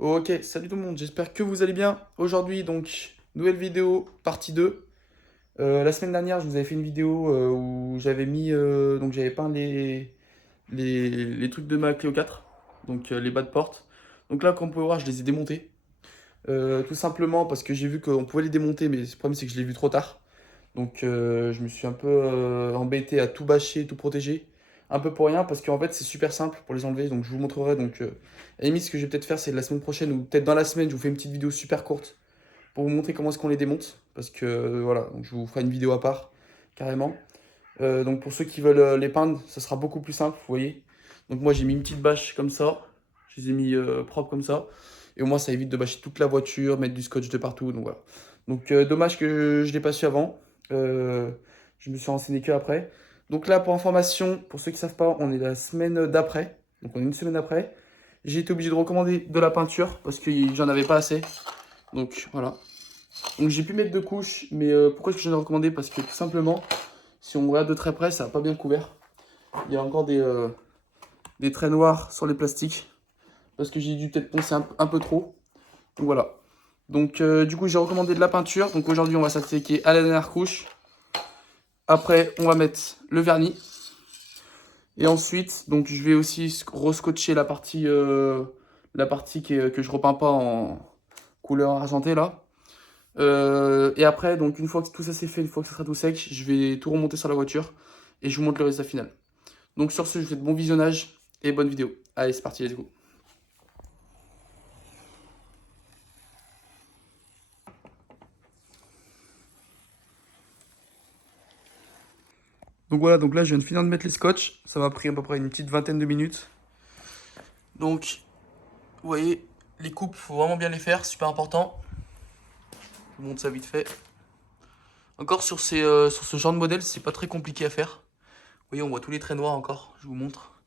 Ok, salut tout le monde, j'espère que vous allez bien. Aujourd'hui, donc, nouvelle vidéo, partie 2. La semaine dernière, je vous avais fait une vidéo où j'avais mis, donc j'avais peint les trucs de ma Clio 4, donc les bas de porte. Donc là, comme vous pouvez voir, je les ai démontés. Tout simplement parce que j'ai vu qu'on pouvait les démonter, mais le problème c'est que je l'ai vu trop tard. Donc je me suis un peu embêté à tout bâcher, tout protéger. Un peu pour rien parce qu'en fait c'est super simple pour les enlever. Donc je vous montrerai. Donc à la limite ce que je vais peut-être faire c'est la semaine prochaine ou peut-être dans la semaine je vous fais une petite vidéo super courte pour vous montrer comment est-ce qu'on les démonte. Parce que voilà, donc je vous ferai une vidéo à part carrément. Donc pour ceux qui veulent les peindre, ça sera beaucoup plus simple, vous voyez. Donc moi j'ai mis une petite bâche comme ça. Je les ai mis propres comme ça. Et au moins ça évite de bâcher toute la voiture, mettre du scotch de partout. Donc voilà. Donc dommage que je ne l'ai pas su avant. Euh, je me suis renseigné que après. Donc là pour information, pour ceux qui ne savent pas, on est la semaine d'après. Donc on est une semaine après. J'ai été obligé de recommander de la peinture parce que j'en avais pas assez. Donc voilà. Donc j'ai pu mettre deux couches, mais pourquoi est-ce que j'en ai recommandé? Parce que tout simplement, si on regarde de très près, ça n'a pas bien couvert. Il y a encore des traits noirs sur les plastiques. Parce que j'ai dû peut-être poncer un peu trop. Donc voilà. Donc du coup j'ai recommandé de la peinture. Donc aujourd'hui on va s'attaquer à la dernière couche. Après on va mettre le vernis. Et ensuite donc je vais aussi rescotcher la partie que je repeins pas en couleur argentée là. Et après donc une fois que tout ça c'est fait, une fois que ça sera tout sec, je vais tout remonter sur la voiture. Et je vous montre le résultat final. Donc sur ce je vous souhaite bon visionnage et bonne vidéo. Allez c'est parti, let's go. Donc voilà, donc là je viens de finir de mettre les scotch. Ça m'a pris à peu près une petite vingtaine de minutes. Donc, vous voyez, les coupes, faut vraiment bien les faire, super important. Je vous montre ça vite fait. Encore sur ce genre de modèle, c'est pas très compliqué à faire. Vous voyez, on voit tous les traits noirs encore, je vous montre.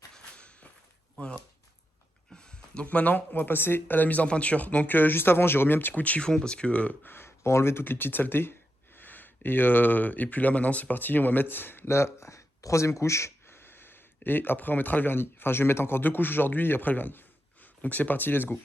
Voilà. Donc maintenant, on va passer à la mise en peinture. Donc juste avant, j'ai remis un petit coup de chiffon parce que pour enlever toutes les petites saletés. Et puis là, maintenant, c'est parti. On va mettre la troisième couche. Et après, on mettra le vernis. Enfin, je vais mettre encore deux couches aujourd'hui et après le vernis. Donc c'est parti, let's go.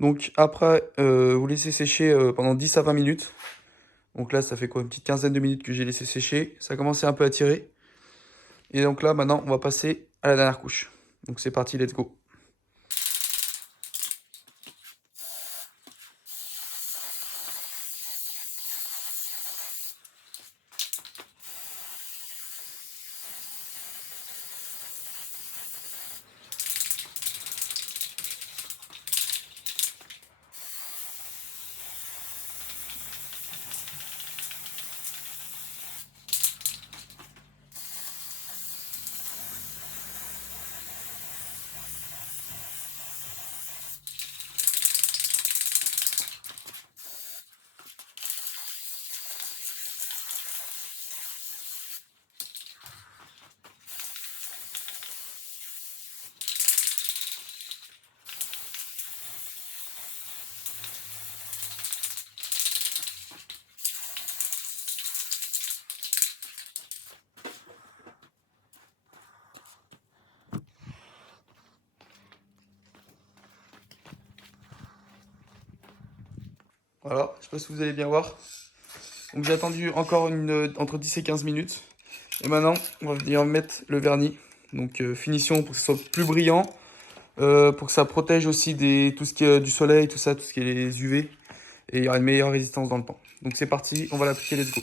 Donc après, vous laissez sécher pendant 10 à 20 minutes. Donc là, ça fait quoi? Une petite quinzaine de minutes que j'ai laissé sécher. Ça a commencé un peu à tirer. Et donc là, maintenant, on va passer à la dernière couche. Donc c'est parti, let's go. Voilà, je sais pas si vous allez bien voir. Donc j'ai attendu encore entre 10 et 15 minutes. Et maintenant, on va venir mettre le vernis. Donc finition pour que ce soit plus brillant. Pour que ça protège aussi tout ce qui est du soleil, tout ça, tout ce qui est les UV. Et il y aura une meilleure résistance dans le temps. Donc c'est parti, on va l'appliquer, let's go.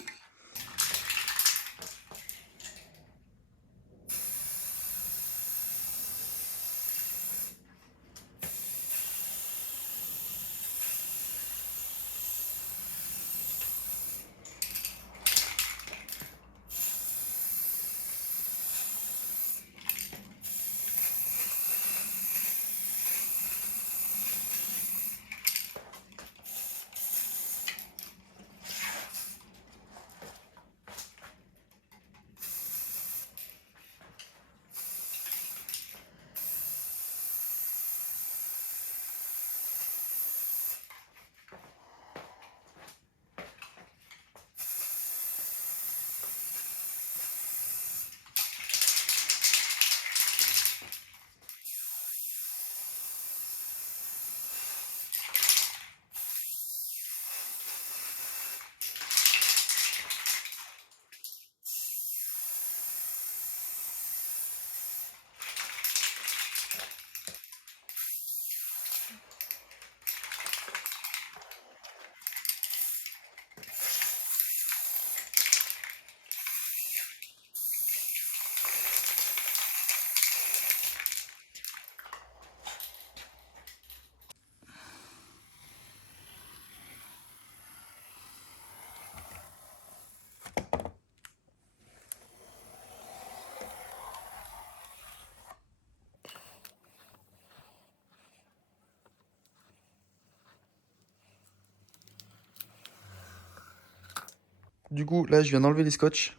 Du coup, là, je viens d'enlever les scotch.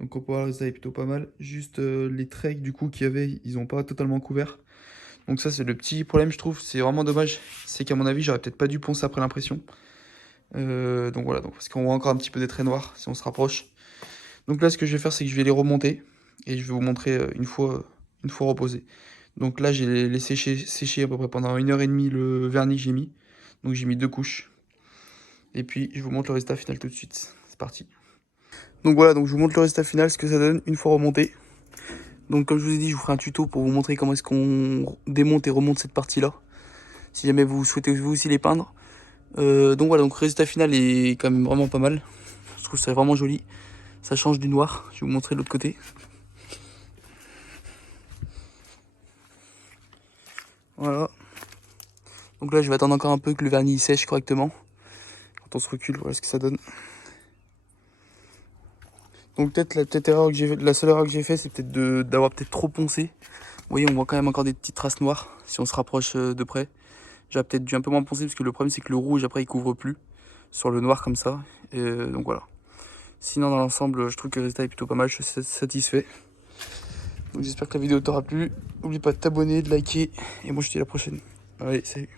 Donc on peut voir le résultat est plutôt pas mal. Juste les traits du coup qu'il y avait, ils n'ont pas totalement couvert. Donc ça c'est le petit problème je trouve, c'est vraiment dommage. C'est qu'à mon avis j'aurais peut-être pas dû poncer après l'impression. Donc voilà, donc, parce qu'on voit encore un petit peu des traits noirs si on se rapproche. Donc là ce que je vais faire c'est que je vais les remonter. Et je vais vous montrer une fois reposé. Donc là j'ai laissé sécher à peu près pendant 1h30 le vernis que j'ai mis. Donc j'ai mis 2 couches. Et puis je vous montre le résultat final tout de suite. C'est parti. Donc voilà, donc je vous montre le résultat final, ce que ça donne une fois remonté. Donc comme je vous ai dit, je vous ferai un tuto pour vous montrer comment est-ce qu'on démonte et remonte cette partie-là. Si jamais vous souhaitez vous aussi les peindre. Donc voilà, donc le résultat final est quand même vraiment pas mal. Je trouve ça vraiment joli. Ça change du noir. Je vais vous montrer de l'autre côté. Voilà. Donc là, je vais attendre encore un peu que le vernis sèche correctement. Quand on se recule, voilà ce que ça donne. Donc peut-être la seule erreur que j'ai fait, c'est peut-être d'avoir peut-être trop poncé. Vous voyez, on voit quand même encore des petites traces noires si on se rapproche de près. J'aurais peut-être dû un peu moins poncer parce que le problème c'est que le rouge après il couvre plus sur le noir comme ça. Donc voilà. Sinon dans l'ensemble, je trouve que le résultat est plutôt pas mal, je suis satisfait. Donc j'espère que la vidéo t'aura plu. N'oublie pas de t'abonner, de liker et moi je te dis à la prochaine. Allez, salut.